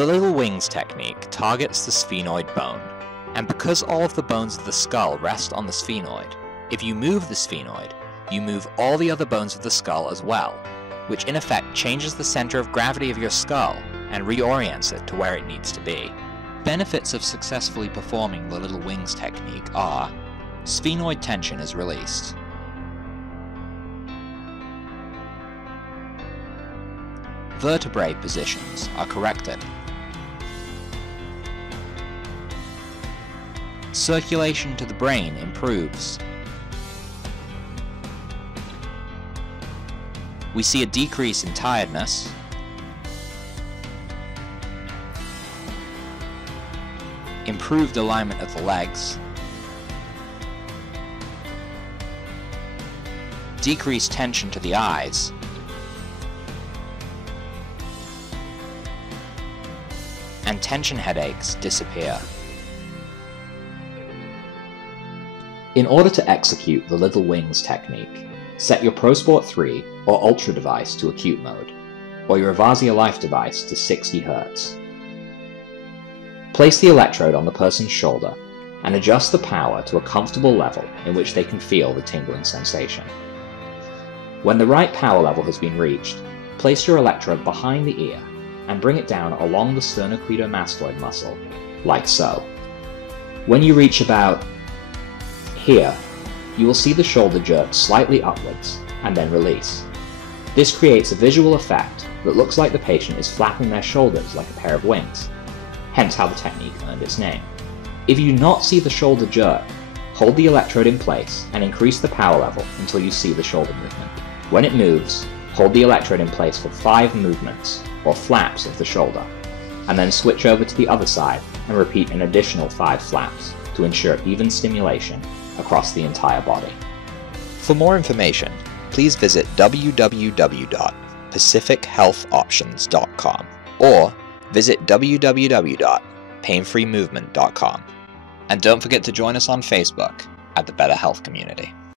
The little wings technique targets the sphenoid bone, and because all of the bones of the skull rest on the sphenoid, if you move the sphenoid, you move all the other bones of the skull as well, which in effect changes the center of gravity of your skull and reorients it to where it needs to be. Benefits of successfully performing the little wings technique are: sphenoid tension is released, vertebrae positions are corrected, circulation to the brain improves, we see a decrease in tiredness, improved alignment of the legs, decreased tension to the eyes, and tension headaches disappear. In order to execute the little wings technique, set your ProSport 3 or Ultra device to acute mode, or your Avasia Life device to 60 Hz. Place the electrode on the person's shoulder and adjust the power to a comfortable level in which they can feel the tingling sensation. When the right power level has been reached, place your electrode behind the ear and bring it down along the sternocleidomastoid muscle, like so. When you reach about here, you will see the shoulder jerk slightly upwards and then release. This creates a visual effect that looks like the patient is flapping their shoulders like a pair of wings, hence how the technique earned its name. If you do not see the shoulder jerk, hold the electrode in place and increase the power level until you see the shoulder movement. When it moves, hold the electrode in place for 5 movements, or flaps of the shoulder, and then switch over to the other side and repeat an additional 5 flaps to ensure even stimulation across the entire body. For more information, please visit www.pacifichealthoptions.com or visit www.painfreemovement.com. And don't forget to join us on Facebook at the Better Health Community.